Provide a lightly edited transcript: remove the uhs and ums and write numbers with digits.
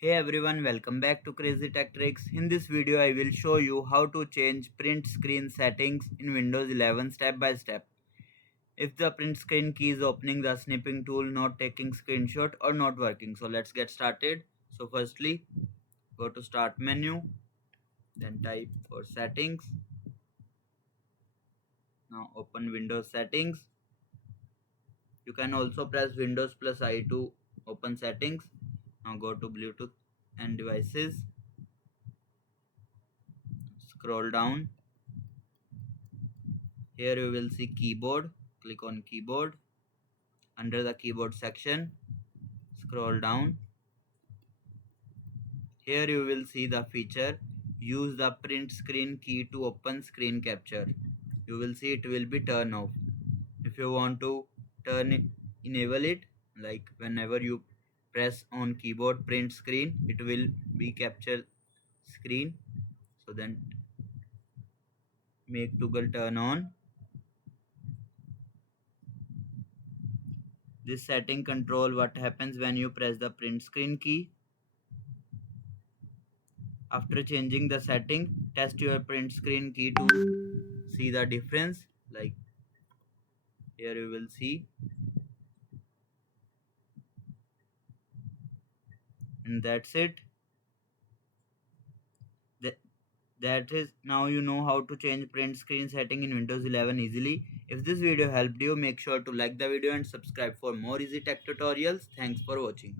Hey everyone, welcome back to Crazy Tech Tricks. In this video, I will show you how to change print screen settings in Windows 11 step by step. If the print screen key is opening the snipping tool, not taking screenshot or not working. So let's get started. So firstly, go to start menu, then type for settings. Now open Windows settings. You can also press Windows plus I to open settings. Now go to Bluetooth and devices. Scroll down. Here you will see keyboard. Click on keyboard. Under the keyboard section, scroll down. Here you will see the feature use the print screen key to open screen capture. You will see it will be turn off. If you want to turn it, enable it, like whenever you press on keyboard print screen, it will be capture screen. So then make toggle turn on. This setting control what happens when you press the print screen key. After changing the setting, test your print screen key to see the difference. Like here you will see, and that's it. That, that is, now you know how to change print screen setting in Windows 11 easily. If this video helped you, make sure to like the video and subscribe for more easy tech tutorials. Thanks for watching.